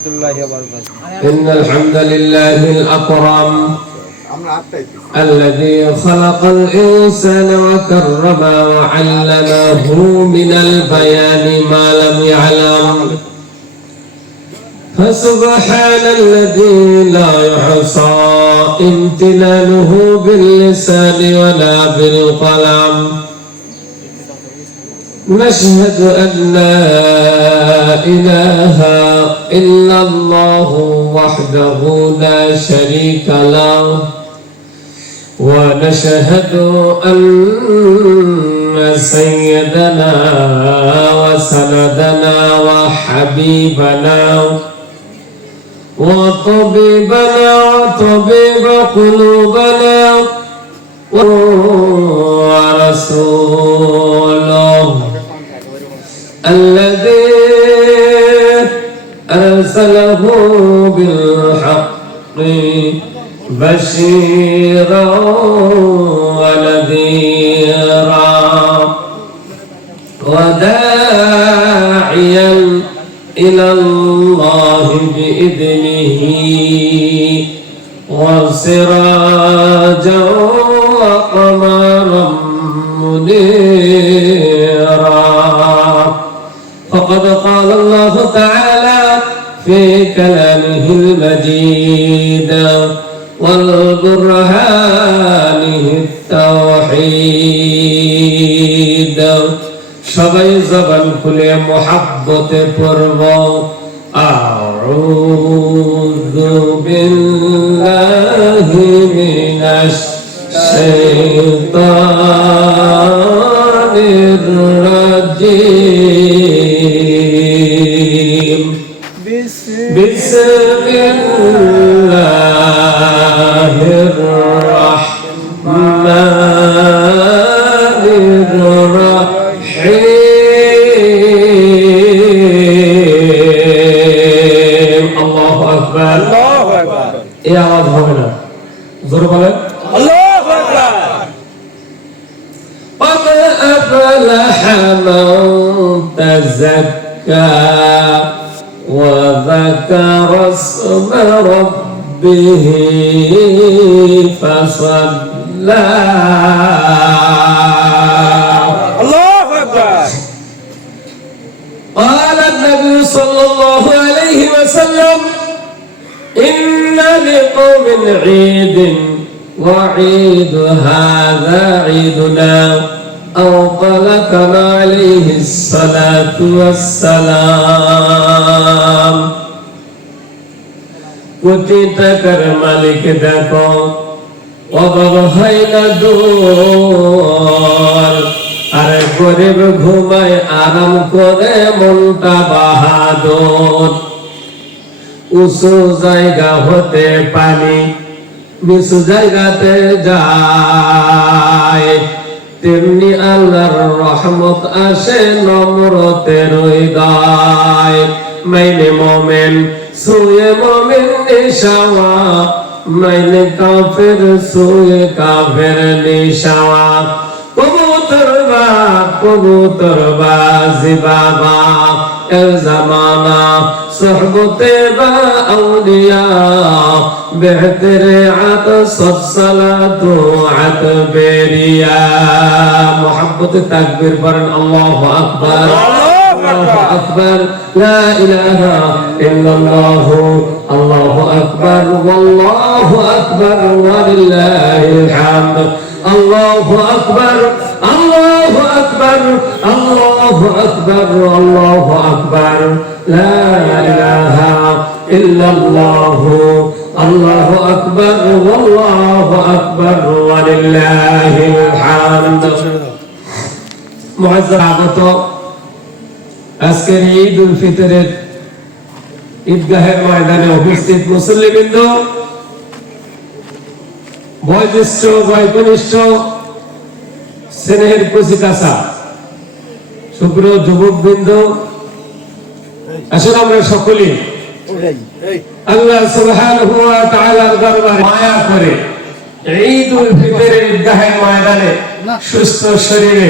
إن الحمد لله الأكرم الذي خلق الإنسان وكرمه وعلمه من البيان ما لم يعلم فسبحان الذي لا يحصى امتنانه باللسان ولا بالقلم نشهد أن لا إله إلا الله وحده لا شريك له ونشهد أن سيدنا وسندنا وحبيبنا وطبيبنا وطبيب قلوبنا ورسوله الذي أرسله بالحق بشيرا ونذيرا وداعيا إلى الله بإذنه وسراجا وقمرا منيرا فقد قال الله تعالى في كلامه المجيد والبرهانه التوحيد সবাই জবান খুলে মোহাব্বতে পড়ব আউযু বিল্লাহি মিনাশ শাইতানির রাজিম বিসমিল্লাহির রাহমানির রাহিম আল্লাহু আকবার আল্লাহু আকবার এই আওয়াজ হবে না জোরে বলেন আল্লাহু আকবার قد أفلح من تزكى وذكر اسم ربه فصلى الله أكبر قال النبي صلى الله عليه وسلم إن لقوم عيد وعيد هذا عيدنا أو قال كما عليه الصلاة والسلام কোটি টাকার মালিক দেখো অভাব হয় না দূর আর গরিব ঘুমায় আরাম করে মনটা বাহাদুর উঁচু জায়গা হতে পানি নিচু জায়গাতে যায় তেমনি আল্লাহর রহমত আসে নম্রতের হৃদয় মাইনে মোমেন সুয়ে মোমেন নিশাওয়া মাইনে কাফের সুয়ে কাফের নিশাওয়া কবুতর বাজি বাবা এল জামানা সোহবতে বা আউলিয়া বেহতরে আত সালাতু আতবেরিয়া মোহাব্বতে তাকবীর পড়েন আল্লাহু আকবার আল্লাহু আকবার লা ইলাহা ইল্লাল্লাহ আল্লাহু আকবার ওয়াল্লাহু আকবার ওয়া লিল্লাহিল হামদ আল্লাহু আকবার আল্লাহু আকবার আল্লাহু আকবার আল্লাহু আকবার লা ইলাহা ইল্লাল্লাহ আল্লাহু আকবার ওয়াল্লাহু আকবার ওয়া লিল্লাহিল হামদ মুআজ্জাজ আগত আজকের ঈদুল ফিতরের ঈদগাহের ময়দানে উপস্থিত মুসল্লিবৃন্দ বয়োজ্যেষ্ঠ বয়োকনিষ্ঠ স্নেহের কচিকাঁচা সুপ্রিয় যুবকবৃন্দ আসলে আমরা সকলেই আল্লাহ সুবহানাহু ওয়া তাআলার দরবারে মায়া করে ঈদুল ফিতরের ঈদগাহের ময়দানে সুস্থ শরীরে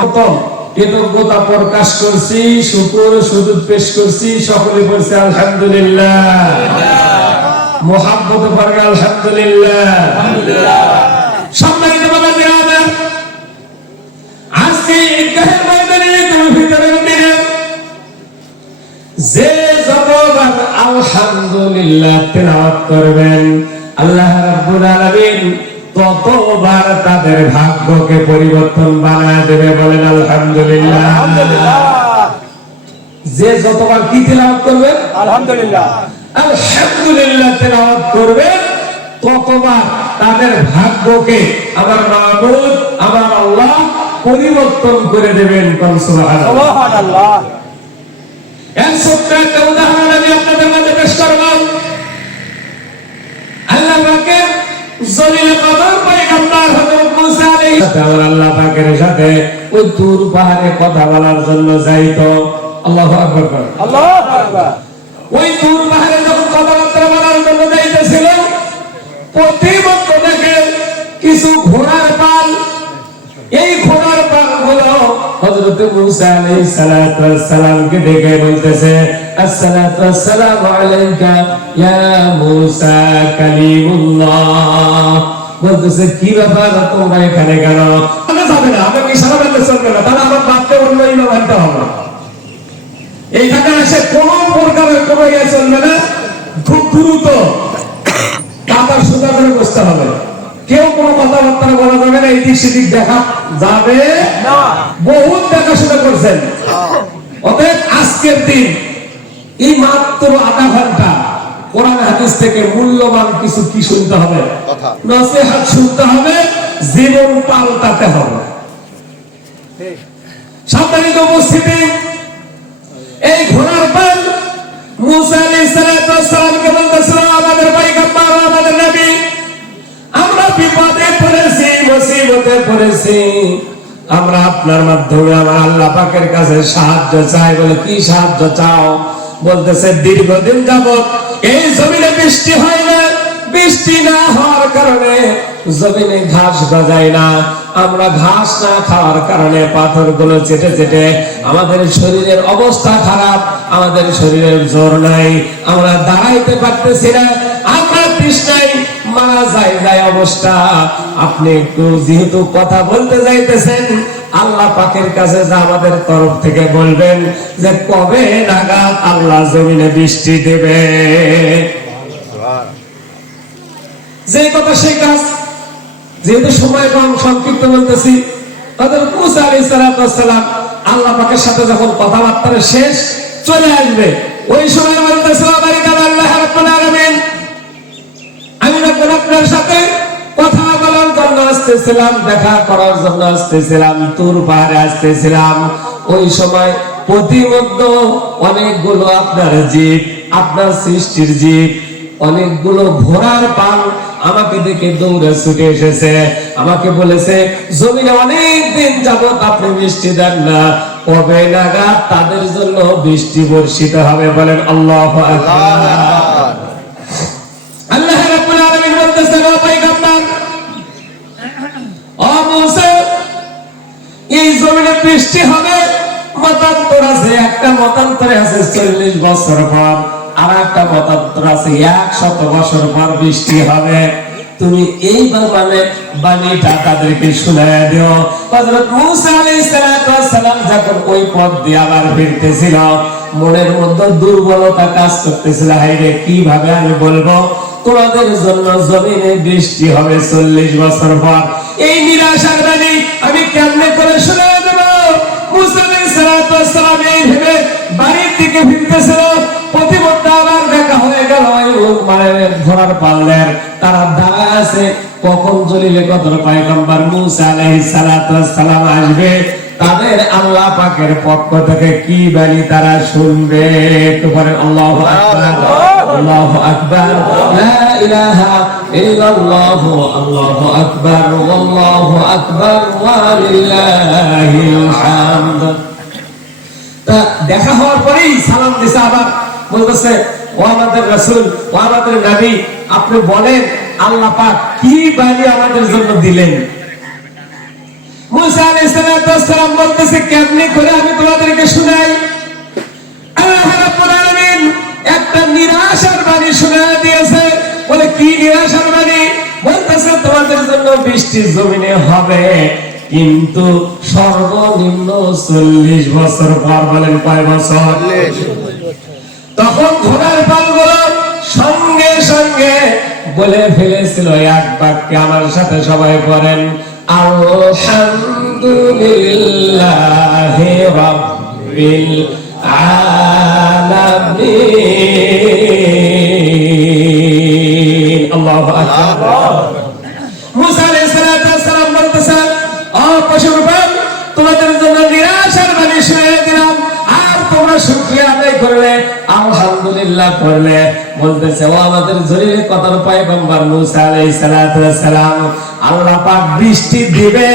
আতম কৃতজ্ঞতা প্রকাশ করছি, শুকর সুজুদ পেশ করছি, সকলে বলছে আলহামদুলিল্লাহ, মুহাব্বত পড়ে আলহামদুলিল্লাহ। সম্মানিত বাবাজিরা আমার, আজকে ঈদগাহের ময়দানে তুমি ভিতরের দিনে যে যতবার আলহামদুলিল্লাহ তেলাওয়াত করবেন, আল্লাহ রাব্বুল আলামিন ততবার তাদের ভাগ্যকে পরিবর্তন বানায় দেবে। বলেন আলহামদুলিল্লাহ। যে যতবার কি তেলাওয়াত করবেন, আলহামদুলিল্লাহ আলহামদুলিল্লাহ তেলাওয়াত করবেন, ততবার তাদের ভাগ্যকে আমার মাবুদ আমার আল্লাহ পরিবর্তন করে দেবেন। সুবহানাল্লাহ। সুবহানাল্লাহ। এর ছোট্ট একটা উদাহরণ আমি আপনাদের মাঝে পেশ করব। আল্লাহ পাকের জলিল কদর পয়গম্বর হযরত মুসা আলাইহিস সালাম আল্লাহ পাকের সাথে ওই তুর পাহাড়ে কথা বলার জন্য যাইতো। আল্লাহু আকবার। আল্লাহু আকবার। ওই তুর পাহাড়ে যখন কথাবার্তা বলার জন্য যাইতেছিল, প্রতিমধ্যে দেখে কিছু ঘোড়ার পাল। এই ঘোড়ার পালগুলো হযরত মুসা আলাইহিস সালাতু ওয়াস সালামকে দেখে বলতেছে, আসসালাতু ওয়াসসালামু আলাইকা ইয়া মুসা কালিমুল্লাহ। বলতেছে কি ব্যাপার, তোমরা এখানে কেন? আমরা যাবে না, আমাকে ইশারা করলে চলবে না, তাহলে আমার বাপকে অন্য ইমাম আনতে হবে। এইখানে এসে কোন প্রকারের কোনো ইয়ে চলবে না, খুব দ্রুত কাতার সোজা করে বসতে হবে। কেউ কোনো কথাবার্তা বলা যাবে না, এদিক সেদিক দেখা যাবে না। বহুত দেখাশোনা করছেন। অতএব আজকের দিন এই মাত্র আধা ঘন্টা কোরআন হাদিস থেকে মূল্যবান কিছু কি শুনতে হবে, নসিহত শুনতে হবে, জীবন পাল্টাতে হবে। সম্মানিত উপস্থিতি, এই ঘোড়ার পাল মুসা আলাইহিস সালামকে বলতেছিল, আমাদের পয়গম্বর আমাদের নবী, আমরা বিপদে পড়েছি, মুসিবতে পড়েছি, আমরা আপনার মাধ্যমে আমার আল্লাহ পাকের কাছে সাহায্য চাই। বলে কি সাহায্য চাও? বলতেছে দীর্ঘদিন যাবত এই জমিনে বৃষ্টি হয় না, বৃষ্টি না হওয়ার কারণে জমিনে ঘাস গজায় না, আমরা ঘাস না খাওয়ার কারণে পাথরগুলো চেটে চেটে আমাদের শরীরের অবস্থা খারাপ, আমাদের শরীরের জোর নাই, আমরা দাঁড়াইতে পারতেছি না, আমরা তৃষ্ণায় মারা যায় অবস্থা। আপনি একটু যেহেতু কথা বলতে যাইতেছেন, আল্লাহ পাকের কাছে যা আমাদের তরফ থেকে বলবেন যে কবে নাগাদ আল্লাহ জমিনে বৃষ্টি দেবে। যে কথা সেই কাজ। যেহেতু সময় কম, সংক্ষিপ্ত বলতেছি, হযরত মুসা আলাইহিস সালাম আল্লাহ পাকের সাথে যখন কথাবার্তা শেষ চলে আসবে, ওই সময় বলতেছিল, আল্লাহ রাব্বুল আলামিন, আমি আপনার সাথে কথা বলার জন্য আসতেছিলাম, দেখা করার জন্য আসতেছিলাম, তুর পাহাড়ে আসতেছিলাম। ওই সময় প্রতিমধ্যে অনেকগুলো আপনার জীব, আপনার সৃষ্টির জীব, অনেকগুলো ঘোড়ার পাল আমাকে দেখে দৌড়ে ছুটে এসেছে, আমাকে বলেছে জমিনে অনেক দিন যাবত আপনি বৃষ্টি দেন না, কবে নাগাদ তাদের জন্য বৃষ্টি বর্ষিত হবে। বলেন আল্লাহু আকবার। আল্লাহ রাব্বুল আলামিন বলতেছেন, ও পয়গম্বর, ও মুসা, এই জমিনে বৃষ্টি হবে, মতান্তর আছে, একটা মতান্তরে আছে 40 বছর পর, আর একটা মতান্তর আছে 100 বছর পর বৃষ্টি হবে। তুমি এই বাণীটা তাদেরকে শুনাইয়া দিও। হযরত মুসা আলাইহিস সালাম যখন ওই পথ দিয়ে আবার ফিরতেছিল, মনের মধ্যে দুর্বলতা কাজ করতেছিল, হায়রে কিভাবে আমি বলবো তোমাদের জন্য জমিনে বৃষ্টি হবে 40 বছর পর। এই নিরাশার বাণী আমি কেমনে করে শুনাইয়া দেব? মুসা আলাইহিস সালাম এই ভেবে বাড়ির দিকে ফিরতেছিল, প্রতিমধ্যে আবার দেখা হয়ে গেল ঘোড়ার পাল্লের, তারা দাঁড়ায় আছে, কখন জলিলে কদর পয়গম্বর মুসা আলাইহিস সালাম আসবে, তাদের আল্লাহ পাকের পক্ষ থেকে কি বাণী তারা শুনবে। একটু পরে আল্লাহু আকবার, আল্লাহু আকবার, লা ইলাহা ইল্লাল্লাহ, আল্লাহু আকবার, আল্লাহু আকবার, ওয়া লিল্লাহিল হামদ। তা দেখা হওয়ার পরেই সালাম দিছে, আবার বলতেছে, ও আমাদের রাসূল, ও আমাদের নবী, আপনি বলেন আল্লাহ পাক কি বাণী আমাদের জন্য দিলেন। মুসা আলাইহিস সালাম বলতেছে কেমনে করে আমি তোমাদেরকে শুনাই। আল্লাহ রাব্বুল আলামিন একটা নিরাশার বাণী শোনায় দিয়েছে। বলে কি নিরাশার বাণী? বলতেছে তোমাদের জন্য বৃষ্টি জমিনে হবে, কিন্তু সর্বনিম্ন 40 বছর পর। বলেন কয় বছর? তখন ঘোড়ার পালগুলো সঙ্গে সঙ্গে বলে ফেলেছিল এক বাক্যে, আমার সাথে সবাই পড়েন, আলহামদুলিল্লাহি রাব্বিল আলামিন। আল্লাহু আকবার। মুসা আলাইহিস সালাম বলতেছে, ও পশুপাল, তোমাদের জন্য নিরাশার বাণী শুনিয়ে দিলাম, আর তোমরা শুকরিয়া আদায় করলে, আলহামদুলিল্লাহ করলে। বলতেছে, ও আমাদের জলিলের কথার পয়গম্বর মুসা আলাইহিস সালাম, আল্লাহ পাক বৃষ্টি দিবে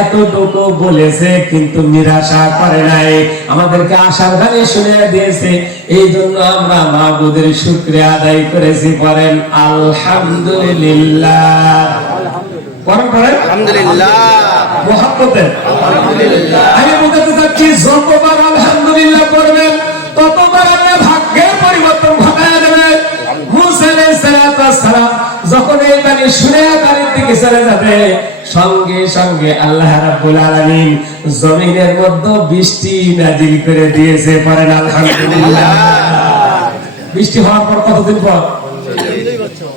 এতটুকু বলেছে, কিন্তু নিরাশা করে নাই, আমাদেরকে আশার বাণী শুনিয়ে দিয়েছে। এই জন্য আমরা মাবুদের শুকরিয়া আদায় করেছি। পড়েন আলহামদুলিল্লাহ। আলহামদুলিল্লাহ। মুহাব্বতে আলহামদুলিল্লাহ। আমি বলতে চাচ্ছি, যতবার আলহামদুলিল্লাহ করবেন ততবার আপনার ভাগ্যের পরিবর্তন ঘটায় দেবে। মুসা আলাইহিস সালাম যখন এই বাণী শুনে বাড়ির দিকে চলে যাবে, সঙ্গে সঙ্গে আল্লাহ রাব্বুল আলামিন জমিনের মধ্যে বৃষ্টি নাজিল করে দিয়েছে। পড়েন আলহামদুলিল্লাহ। বৃষ্টি হওয়ার পর কতদিন পর?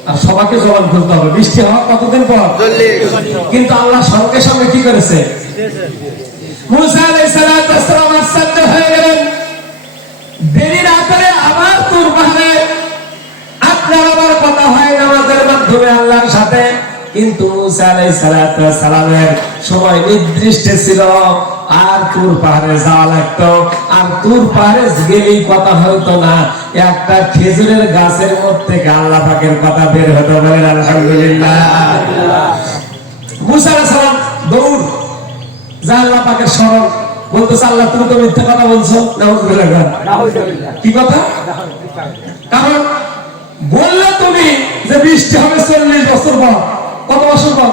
আর সবাইকে জবান খুলতে হবে, বৃষ্টি হওয়ার কতদিন পর? কিন্তু আল্লাহ সঙ্গে সঙ্গে কি করেছে? মুসা আলাইহিস সালাম আশ্চর্য হয়ে গেলেন, দেরি না করে আবার তুর পাহাড়ে আপনার আবার কথা হয় নামাজের মাধ্যমে আল্লাহর সাথে। কিন্তু মুসা আলাইহিস সালামের সময় নির্দিষ্ট ছিল, আর তুর পাহাড়ে যাওয়া লাগতো। আর তুর পাহাড়ে গেলেই কথা হইতো না, একটা খেজুরের গাছের মধ্যে থেকে আল্লাহ পাকের কথা বের হতো। বলেন আলহামদুলিল্লাহ। মুসা আলাইহিস সালাম দৌড় যা আল্লাহ পাকের স্মরণ। বলতেছে, আল্লাহ তুমি তো মিথ্যা কথা বলছো। নাউযুবিল্লাহ। কি কথা? কারণ বললে তুমি যে বৃষ্টি হবে 40 বছর পর। কত বছর পর?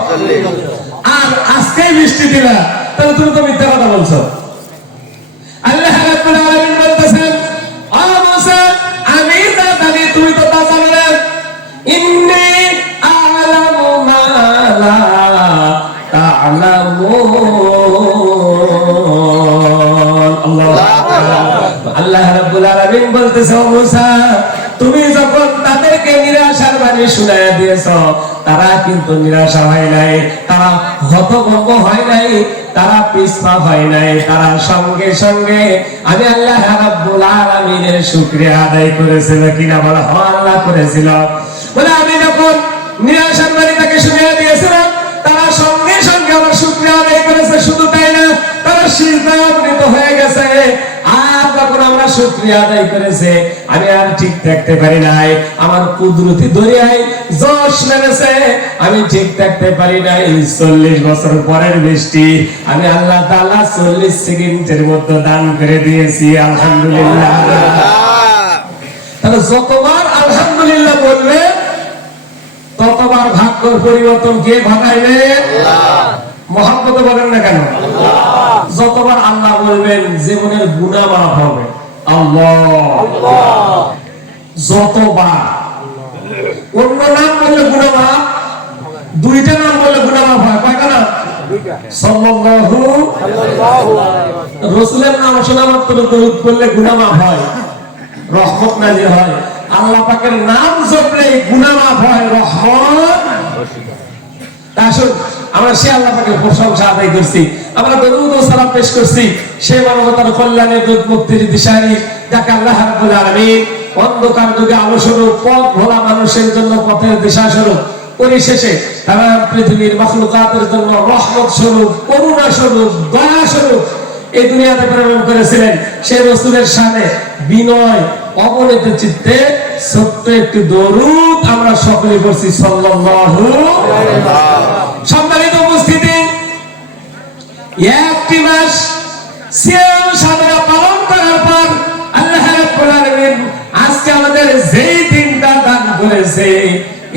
আর আজকেই বৃষ্টি দিলা, তাহলে তুমি তো মিথ্যা কথা বলছো। আল্লাহ রাব্বুল আলামিন বলতেছেন, ও মুসা, আমি তা জানি, তুমি তো তা জানো না। ইন্নী আ'লামু মা লা তা'লামুন। আল্লাহ রাব্বুল আলামিন বলতেছে, ও মুসা, তুমি যখন তাদেরকে নিরাশার বাণী শুনাইয়া দিয়েছ, তারা কিন্তু নিরাশা হয় নাই, তারা হতভম্ব হয় নাই, তারা পিছপা হয় নাই, তারা সঙ্গে সঙ্গে আমি আল্লাহ রাব্বুল আলামিনের শুকরিয়া আদায় করেছিল। কিনা বলা? আল্লাহ করেছিল। বলে আমি যখন নিরাশার বাণী তাকে শুনিয়ে দিয়েছিলাম, তারা সঙ্গে সঙ্গে আমার শুকরিয়া আদায় করেছে। শুধু তাই না, তারা সিজদায় অবনত হয়ে গেছে। আর যখন আমরা শুকরিয়া আদায় করেছে, আমি আর ঠিক থাকতে পারি নাই, আমার কুদরতি দরিয়ায় জোশ মেরেছে, আমি ঠিক থাকতে পারি নাই। 40 বছর পরের বৃষ্টি আমি আল্লাহ তাআলা 40 সেকেন্ডের মধ্যে দান করে দিয়েছি। আলহামদুলিল্লাহ। তাহলে যতবার আলহামদুলিল্লাহ বলবে, ততবার ভাগ্যের পরিবর্তন কে ঘটাইবে? আল্লাহ। মহব্বতে বলেন না কেন? যতবার আল্লাহ বলবেন, জীবনের গুনাহ মাফ হবে। আল্লাহ। যতবার অন্য নাম বললে গুনাহ মাফ, দুইটা নাম বললে গুনাহ মাফ হয়। কয়টা নাম? সাল্লাল্লাহু আলাইহি। রাসূলের নাম শোনা মাত্র দরুদ পড়লে গুনাহ মাফ হয়, রহমত নাযিল হয়। আল্লাহ পাকের নাম জপলে গুনাহ মাফ হয়, রহমত। আসুন আমরা সে আল্লাহ পাকের প্রশংসা আদায় করছি, আমরা দরুদ ও সালাম পেশ করছি সেই মানবতার কল্যাণের দূত মুক্তির দিশারি, যাকে আল্লাহ রাব্বুল আলামিন অন্ধকার যুগে আলো স্বরূপ, পথ ভোলা মানুষের জন্য পথের দিশা স্বরূপ, পরিশেষে তারা পৃথিবীর মাখলুকাতের জন্য রহমত স্বরূপ, করুণা স্বরূপ, দয়া স্বরূপ এই দুনিয়াতে প্রেরণ করেছিলেন। সেই রাসূলের শানে বিনয় অবনীত চিত্তে ছোট্ট একটি দরুদ আমরা সকলে পড়ছি, সাল্লাল্লাহু আলাইহি ওয়াসাল্লাম। সম্মানিত উপস্থিতি, একটি মাস সিয়াম সাধনা পালন করার পর আল্লাহ রাব্বুল আলামিন আজকে আমাদের যেই দিনটা দান করেছে,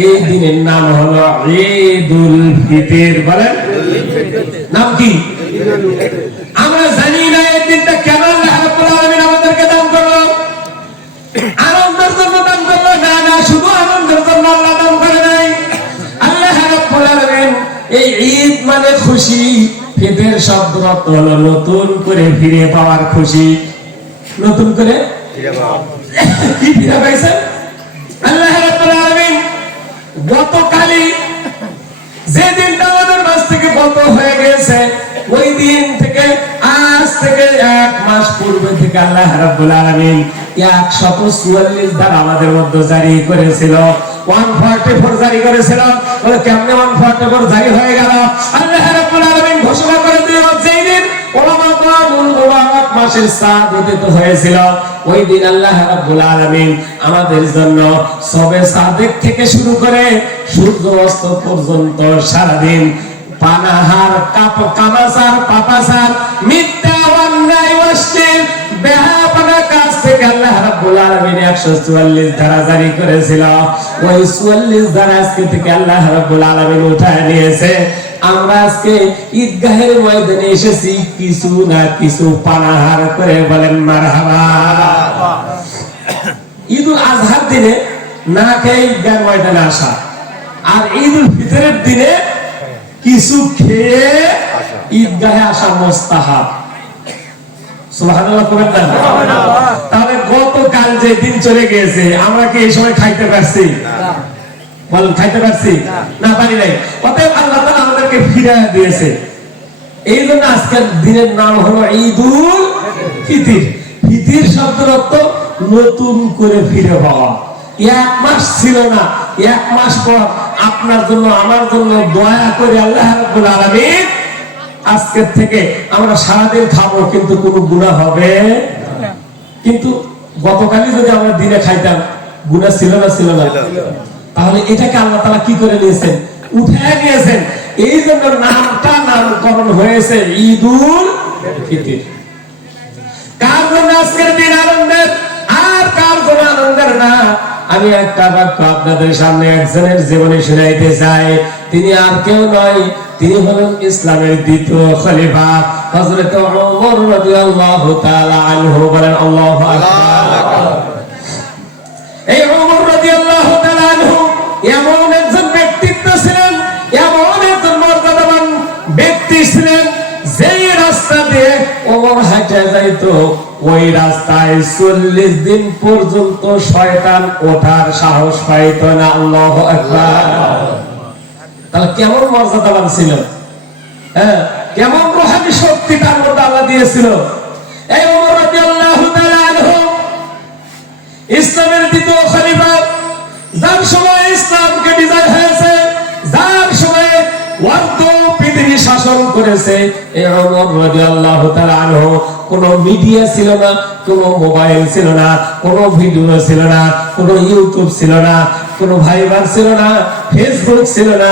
এই দিনের নাম হলো ঈদুল ফিতর। বলেন নাম কি? আমরা জানি না এই দিনটা কেন আল্লাহ রাব্বুল আলামিন আমাদেরকে দান করলো। আনন্দের জন্য দান করলো না, না শুধু আনন্দের জন্য আল্লাহ দান করে নাই। আল্লাহ রাব্বুল আলামিন এই ঈদ মানে খুশি, ঈদের শব্দ অর্থ হলো নতুন করে ফিরে পাওয়ার খুশি। নতুন করে কি ফিরে পাইছে আল্লাহ রাব্বুল আলামিন? গতকালই যে দিনটা আমাদের মাঝ থেকে গত হয়ে গেছে, ওই দিন থেকে আজ থেকে 1 মাস পূর্বে থেকে আল্লাহ রাব্বুল আলামিন 144 ধারা আমাদের মধ্যে জারি করেছিল। 144 জারি করেছিল। বলে কেমনে 144 জারি হয়ে গেল? আল্লাহ রাব্বুল আলামিন ঘোষণা করে দিল যেই দিন রমাদানুল মুবারক মাসের চাঁদ উদিত হয়েছিল, ওই দিন আল্লাহ রাব্বুল আলামিন আমাদের জন্য সবে সাদেক থেকে শুরু করে সূর্য অস্ত পর্যন্ত সারাদিন পানাহার কামাচার পাপাচার মিথ্যা অন্যায় অশ্লীল বেহায়াপনা কাজ থেকে আল্লাহ রাব্বুল আলামিন 144 ধারা জারি করেছিল। ওই 44 ধারা আজকে থেকে আল্লাহ রাব্বুল আলামিন উঠায় নিয়েছে। আমরা আজকে ঈদগাহের ময়দানে এসেছি কিছু না কিছু পানাহার করে, বলেন মারহাবা। ঈদুল আজহার দিনে না খেয়ে ঈদগাহের ময়দানে আসা, আর ঈদুল ফিতরের দিনে কিছু খেয়ে ঈদগাহে আসা মুস্তাহাব। সুবহানাল্লাহ কবেন না? তাহলে গতকাল যে দিন চলে গিয়েছে, আমরা কি এই সময় খাইতে পারছি? বলেন খাইতে পারছি? না পারি নাই। অতএব আল্লাহ তাআলা আমাদেরকে ফিরিয়ে দিয়েছে। এই জন্য আজকের দিনের নাম হলো ঈদুল ফিতর। ফিতর শব্দের অর্থ নতুন করে ফিরে পাওয়া। 1 মাস ছিল না, 1 মাস পর আপনার জন্য আমার জন্য দয়া করে আল্লাহ রাব্বুল আলামিন আজকে থেকে আমরা সারাদিন খাবো, কিন্তু কোনো গুনাহ হবে না। কিন্তু গতকালই যদি আমরা দিনে খাইতাম, গুনাহ ছিল না? ছিল না? তাহলে এটাকে আল্লাহ তাআলা কি করে নিয়েছেন? উঠায় নিয়েছেন। এই জন্য নামটা নামকরণ হয়েছে ঈদুল ফিতর। কার জন্য আজকের দিন আনন্দের, আর কার জন্য আনন্দের না? আমি একটা বাক্য আপনাদের সামনে একজনের জীবনে শোনাইতে চাই। তিনি আর কেউ নয়, তিনি হলেন ইসলামের দ্বিতীয় খলিফা হযরত ওমর রাদিয়াল্লাহু তাআলা আনহু। বলেন আল্লাহু আকবার। এই ওমর রাদিয়াল্লাহু তাআলা আনহু এমন একজন ব্যক্তিত্ব ছিলেন, এমন একজন মর্যাদাবান ব্যক্তি ছিলেন, যেই রাস্তা দিয়ে ওমর হাঁটে যাইতো, ওই রাস্তায় 40 দিন পর্যন্ত শয়তান ওঠার সাহস পাইত না। আল্লাহু আকবার। তাহলে কেমন মর্যাদাবান ছিল, হ্যাঁ, কেমন রূহানি শক্তি তার মধ্যে আল্লাহ দিয়েছিল। এই ওমর রাদিয়াল্লাহু তাআলা আনহু ইসলামের দ্বিতীয় খলিফা, যার সময় ইসলামকে বিজয় হয়েছে, যার সময় ওয়ার্দ পৃথিবী শাসন করেছে, এই ওমর রাদিয়াল্লাহু তাআলা আনহু কোনো মিডিয়া ছিল না, কোনো মোবাইল ছিল না, কোনো ভিডিও ছিল না, কোনো ইউটিউব ছিল না, কোনো ভাইবার ছিল না, ফেসবুক ছিল না।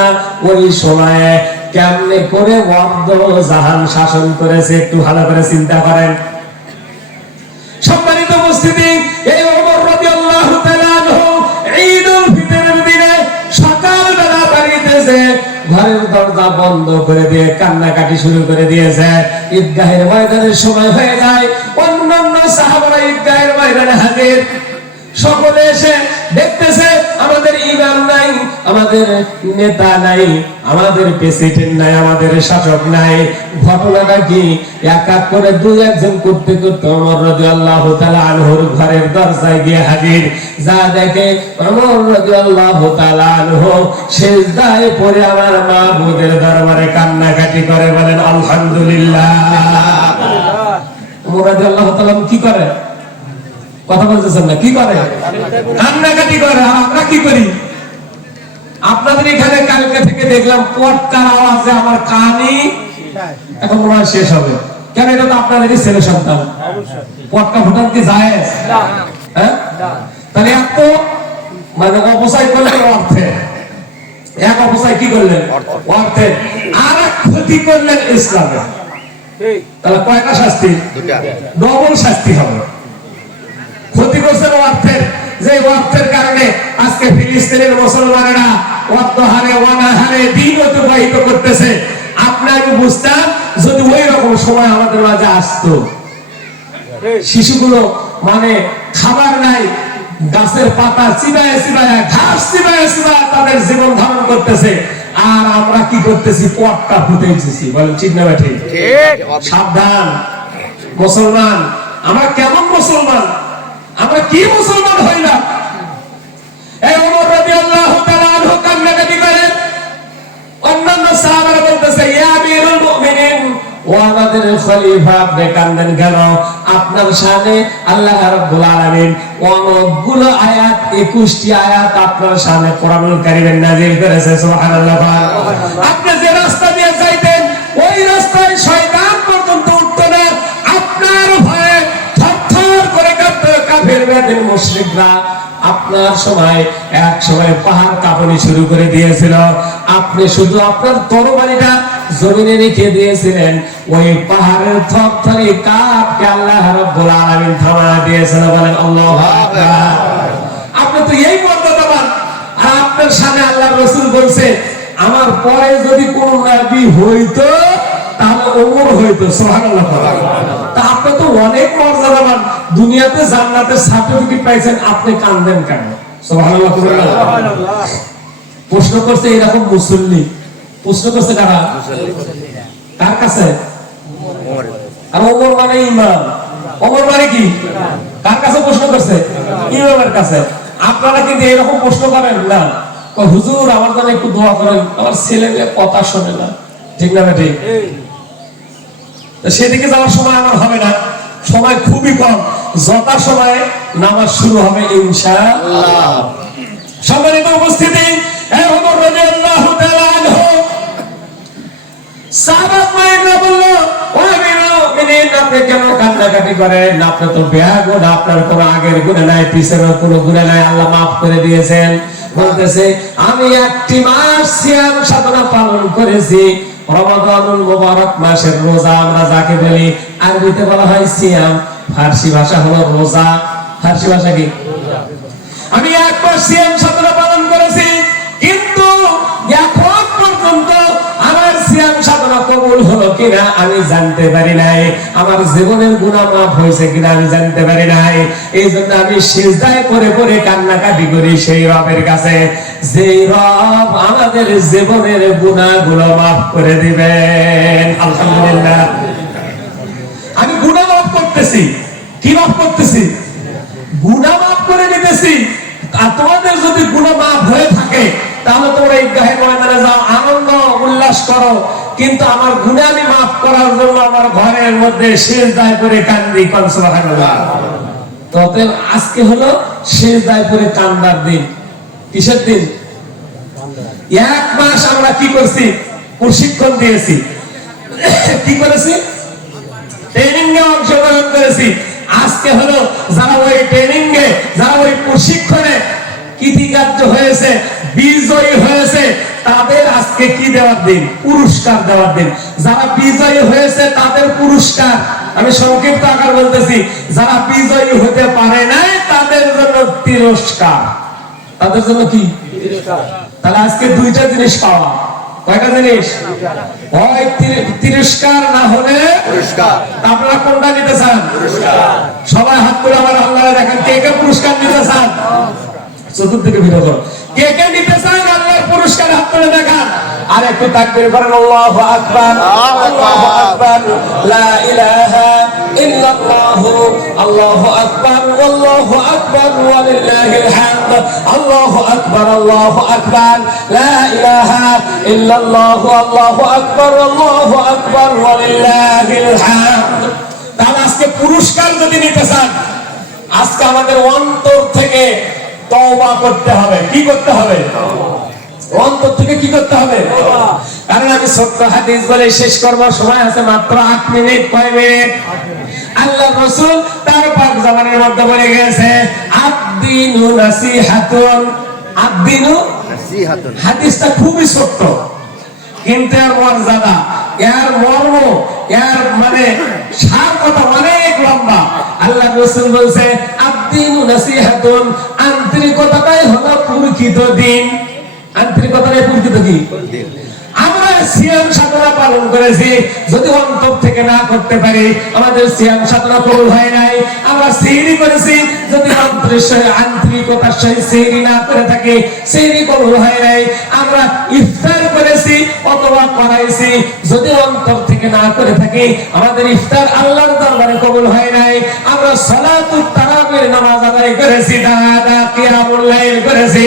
ওই সময়ে কেমনে করে ওয়ার্দ জাহান শাসন করেছে একটু ভালো করে চিন্তা করেন। সম্মানিত উপস্থিতি, এই ওমর রাদিয়াল্লাহু তাআলা আনহু ঈদুল ফিতরের দিনে সকালবেলা বাড়িতে যে ঘরের দরজা বন্ধ করে দিয়ে কান্নাকাটি শুরু করে দিয়েছে। ঈদগাহের ময়দানের সময় হয়ে যায়, অন্যান্য সাহাবারা ঈদগাহের ময়দানে হাজির। সকলে এসে দেখতেছে আমাদের ইমাম নাই, আমাদের নেতা নাই, আমাদের প্রেসিডেন্ট নাই, আমাদের শাসক নাই। ঘটনাটা কি? এক এক করে 2-1 করতে করতে ওমর রাদিয়াল্লাহু তাআলা আনহুর ঘরের দরজায় গিয়ে হাজির। যা দেখে ওমর রাদিয়াল্লাহু তাআলা আনহু সিজদায় পড়ে আমার মাবুদের দরবারে কান্নাকাটি করে। বলেন আলহামদুলিল্লাহ। ওমর রাদিয়াল্লাহু তাআলা কি করে? কথা বলতেছেন না? কি করে? কান্নাকাটি করে। আর আমরা কি করি? আপনাদের এখানে কালকে থেকে দেখলাম পটকার আওয়াজে আমার কানই এখন মনে হয় শেষ হবে। কেন? এটা তো আপনাদেরই ছেলে সন্তান। পটকা ফুটান কি জায়েজ? হ্যাঁ, তাহলে এত মানে অপচয় করলেন অর্থে, এক অপচয় কি করলেন? অর্থে। আর এক ক্ষতি করলেন ইসলামে। তাহলে কয়টা শাস্তি? ডবল শাস্তি হবে। ক্ষতি করছেন অর্থের, যে অর্থের কারণে আজকে ফিলিস্তিনের মুসলমানেরা অর্থহারে অনাহারে দিন অতিবাহিত করতেছে। আপনি আমি বুঝতাম যদি ওই রকম সময় আমাদের মাঝে আসতো, শিশুগুলো মানে খাবার নাই, গাছের পাতা চিবায় চিবায়, ঘাস চিবায় চিবায় তাদের জীবন ধারণ করতেছে, আর আমরা কি করতেছি? পটকা ফুটেছি। বলেন ঠিক না বেঠি? সাবধান মুসলমান, আমরা কেমন মুসলমান? আমরা কি মুসলমান হইলাম? এই ওমর রাদিয়াল্লাহু তাআলা আনহু কান্নাকাটি করে, অন্যান্য সাহাবারা বলতেছে, ইয়া আমিরুল মুমিনিন, ও আমাদের খলিফা, আপনি কান্দেন কেন? আপনার শানে আল্লাহ রাব্বুল আলামিন অনেকগুলো আয়াত, 21টি আয়াত আপনার শানে কোরআনুল কারীমে নাযিল করেছে। সুবহানাল্লাহ। আপনি যে রাস্তা দিয়ে যাইতেন ওই রাস্তায় শয়তান পর্যন্ত উঠতো না, আপনার ভয়ে থরথর করে কাঁপতো কাফের বেঈমান মুশরিকরা। আপনার সময় এক সময় পাহাড় কাঁপনি শুরু করে দিয়েছিল, আপনি শুধু আপনার তরবারিটা জমিনে রেখে দিয়েছিলেন, ওই পাহাড়ের থরথরে কাঁপকে আল্লাহ রাব্বুল আলামিন থামায় দিয়েছেন। বলেন আল্লাহু আকবার। আপনি তো এই মর্যাদাবান, আর আপনার সামনে আল্লাহ রাসূল বলছে, আমার পরে যদি কোন নবী হইতো তাহলে ওমর হইতো। সুবহানাল্লাহ। তা আপনি তো অনেক মর্যাদাবান, দুনিয়াতে জান্নাতের সার্টিফিকেট পাইছেন, আপনি কাঁদেন কেন? সুবহানাল্লাহ। প্রশ্ন করছে এরকম মুসল্লি, প্রশ্ন করছে কারা? কার কাছে? আর ওমর মানে ইমাম, ওমর মানে কি? কার কাছে প্রশ্ন করছে? ইমামের কাছে। আপনারা কিন্তু এরকম প্রশ্ন করেন না, হুজুর আমার জন্য একটু দোয়া করেন, আমার ছেলে মেয়ে কথা শোনে না, ঠিক না ঠিক? সেদিকে যাওয়ার সময় আমার হবে না, সময় খুবই কম, যথা সময়ে নামাজ শুরু হবে ইনশাআল্লাহ। সম্মানিত উপস্থিতি, এই ওমর রাদিয়াল্লাহু তাআলা আনহু সাহাবায়ে বলল, ও আমিরুল মুমিনিন, আপনি কেন কান্নাকাটি করেন? আপনি তো বেয়াগুন, আপনার কোনো আগের গুনাহ নাই, পিছনের কোনো গুনাহ নাই, আল্লাহ মাফ করে দিয়েছেন। বলতেছে, আমি একটি মাস সিয়াম সাধনা পালন করেছি, রমাদানুল মুবারক মাসের রোজা আমরা যাকে বলি, আরবিতে বলা হয় সিয়াম, ফারসি ভাষা হলো রোজা। ফারসি ভাষা কি? আমি এক মাস সিয়াম সাধনা পালন করেছি, কিন্তু এখন পর্যন্ত আমার সিয়াম সাধনা কবুল হলো কিনা আমি জানতে পারি নাই, আমার জীবনের গুনাহ মাফ হয়েছে কিনা আমি জানতে পারি নাই। এই জন্য আমি সিজদায় পড়ে পড়ে কান্নাকাটি করি সেই রবের কাছে, যেই রব আমাদের জীবনের গুনাহগুলো মাফ করে দিবেন। আলহামদুলিল্লাহ। আমি গুনাহ মাফ করতেছি। কি মাফ করতেছি? গুনাহ মাফ করে দিতেছি। আর তোমাদের যদি গুনাহ মাফ হয়ে থাকে তাহলে তোমরা ঈদগাহের ময়দানে যাও, আনন্দ উল্লাস করো, কিন্তু আমার গুনাহ আমি মাফ করার জন্য আমার ঘরের মধ্যে সিজদায় পড়ে কান্দি। সুবহানাল্লাহ। তবে আজকে হলো সিজদায় পড়ে কান্দার দিন। কিসের দিন? এক মাস আমরা কি করছি? প্রশিক্ষণ দিয়েছি। কি করেছি? ট্রেনিং এ অংশগ্রহণ করেছি। আজকে হলো যারা ওই ট্রেনিং এ, যারা ওই প্রশিক্ষণে কৃতিকার্য হয়েছে, বিজয়ী হয়েছে, তাদের আজকে কি দেওয়ার দিন? পুরস্কার দেওয়ার দিন। যারা বিজয়ী হয়েছে তাদের পুরস্কার, আমি সংক্ষিপ্ত আকার বলতেছি, যারা বিজয়ী হতে পারে নাই তাদের জন্য তিরস্কার। তাদের জন্য কি? তাহলে আজকে দুইটা জিনিস পাওয়া। কয়টা জিনিস? হয় তিরস্কার, না হলে পুরস্কার। আপনারা কোনটা নিতে চান? সবাই হাত তুলে আমার আল্লাহরে দেখেন, কে কে পুরস্কার নিতে চান? চতুর্দিকে ভিড় করো, কে কে নিতে চান আল্লাহর পুরস্কার? হাত তুলে দেখান। আর একটু তাকবীর করেন, আল্লাহু আকবার, আল্লাহু আকবার, লা ইলাহা ইল্লাল্লাহ, আল্লাহু আকবার, আল্লাহু আকবার, ওয়া লিল্লাহিল হামদ, আল্লাহু আকবার, আল্লাহু আকবার, লা ইলাহা ইল্লাল্লাহ, আল্লাহু আকবার, আল্লাহু আকবার, ওয়া লিল্লাহিল হামদ। তাহলে আজকে পুরস্কার যদি নিতে চান, আজকে আমাদের অন্তর থেকে তওবা করতে হবে। কি করতে হবে? অন্তর থেকে কি করতে হবে? কারণ আমি ছোট্ট হাদিস বলে শেষ করবার সময় আছে মাত্র 8 মিনিট। কয় মিনিট? আল্লাহ রাসূল তার পাক জবানের মধ্যে বলে গেছে, আদ-দীনু নাসিহাতুন। আদ-দীনু নাসিহাতুন। হাদিসটা খুবই ছোট্ট, কিন্তু এর মর্যাদা, এর মর্ম, এর মানে সার কথা অনেক লম্বা। আল্লাহ রাসূল বলছে, আদ-দীনু নাসিহাতুন, আন্তরিকতাটাই হলো প্রকৃত দিন। আন্তরিকতাটাই প্রকৃত কি? আমরা সিয়াম সাধনা পালন করেছি, যদি অন্তর থেকে না করতে পারি আমাদের সিয়াম সাধনা কবুল হয় নাই। আমরা সিহরি করেছি, যদি অন্তরের সহিত আন্তরিকতার সহিত সিহরি না করে থাকি সিহরি কবুল হয় নাই। আমরা ইফতার করেছি অথবা করাইছি, যদি অন্তর থেকে না করে থাকি আমাদের ইফতার আল্লাহর দরবারে কবুল হয় নাই। আমরা সালাতুত তারাবির নামাজ আদায় করেছি, দাদা কিয়ামুল লাইল করেছি,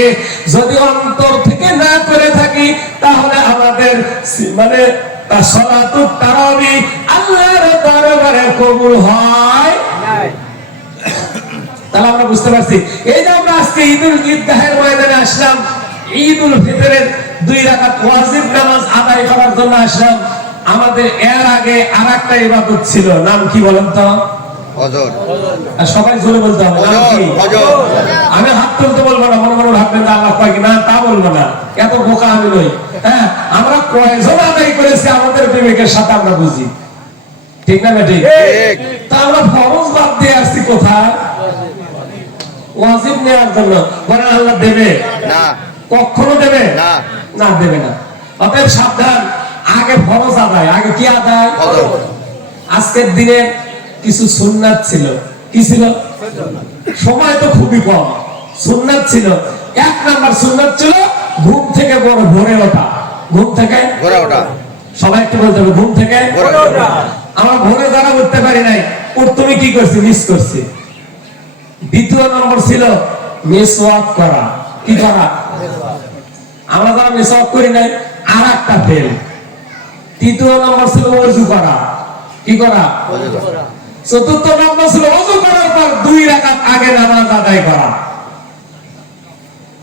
যদি অন্তর থেকে না করে থাকি তাহলে আমাদের মানে সালাতুত তারাবি আল্লাহর দরবারে কবুল হয় নাই। তাহলে আমরা বুঝতে পারছি, এই যে আমরা আজকে ঈদগাহের ময়দানে আসলাম, ঈদুল ফিতরের 2 রাকাত ওয়াজিব নামাজ আদায় করার জন্য আসলাম। আমাদের এর আগে আরেকটা ইবাদত ছিল, নাম কি বলেন তো? হজর। আর সবাই জোরে বলতে হবে, নাম কি? হজর। আমি হাত তুলতে বলবো না, মনে মনে ভাববেন যে আল্লাহ কয় কিনা, তা বলবো না, এত বোকা আমি নই। হ্যাঁ, আমরা কয়জন আদায় করেছি আমাদের বিবেকের সাথে আমরা বুঝি, ঠিক না বেটি? ঠিক। তা আমরা ফরজ বাদ দিয়ে আসছি কোথায়? ওয়াজিব নেওয়ার জন্য। বলেন আল্লাহ দেবে? না। কখনো দেবে না। না, দেবে না। অতএব সাবধান, আগে ফরজ আদায়, আগে কি আদায়? হজর। আজকের দিনে কিছু সুন্নাত ছিল, কি ছিল? সময় তো খুবই কম, সুন্নাত ছিল। 1 নাম্বার সুন্নাত ছিল ঘুম থেকে ভোরে ওঠা। ঘুম থেকে ঘোরা ওঠা। সবাই একটু বলতে হবে, ঘুম থেকে ঘোরা ওঠা। আমরা ভোরে যারা উঠতে পারি নাই, তুমি কি করছি? মিস করছি। 2 নম্বর ছিল মিসওয়াক করা। কি করা? আমরা যারা মিসওয়াক করি নাই আর একটা ফেল। 3 নম্বর ছিল ওযু করা। কি করা? 4 নম্বর ছিল ওযু করার পর 2 রাকাত আগে নামাজ আদায় করা।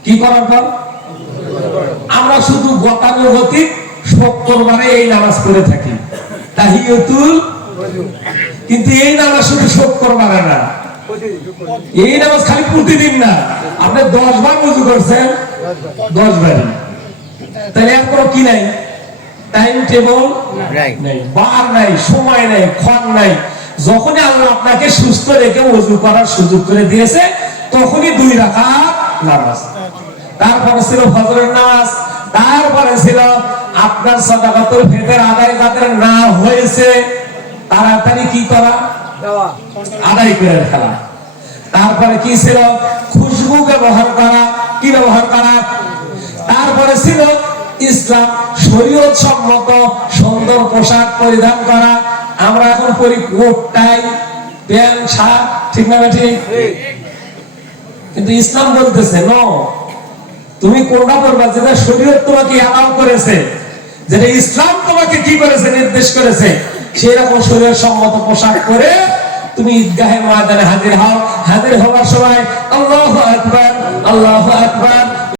কি করার পর? আমরা শুধু গতানুগতিক শুক্রবারে এই নামাজ পড়ে থাকি, তাহিয়াতুল, কিন্তু এই নামাজ শুধু শুক্রবারে না, এই নামাজ খালি প্রতিদিন না। আপনি 10 বার ওযু করছেন, 10 বার, তাহলে আর কোনো কি নাই? টাইম টেবল নাই, বার নাই, সময় নাই, ক্ষণ নাই। যখনই আল্লাহ আপনাকে সুস্থ রেখে ওযু করার সুযোগ করে দিয়েছে তখনই 2 রাকাত নামাজ। তারপরে ছিল ফজরের নামাজ, তারপরে ছিল আপনার সাদাকাতুল ফিতর আদায় যাদের না হয়েছে তাড়াতাড়ি কি করা? দেওয়া। আদায় করে ফেলা। তারপরে কি ছিল? খুশবু ব্যবহার করা। কি ব্যবহার করা? তারপরে ছিল ইসলাম শরীয়ত সম্মত সুন্দর পোশাক পরিধান করা। আমরা এখন পরি কোট টাই প্যান্ট শার্ট, ঠিক না বেঠিক? কিন্তু ইসলাম বলতেছে নো, তুমি কোনটা পরবা যেটা শরীয়ত তোমাকে অ্যালাউ করেছে, যেটা ইসলাম তোমাকে কি করেছে? নির্দেশ করেছে। সেই রকম শরীয়ত সম্মত পোশাক পরে তুমি ঈদগাহের ময়দানে হাজির হও। হাজির হওয়ার সময় আল্লাহু আকবার, আল্লাহু আকবার,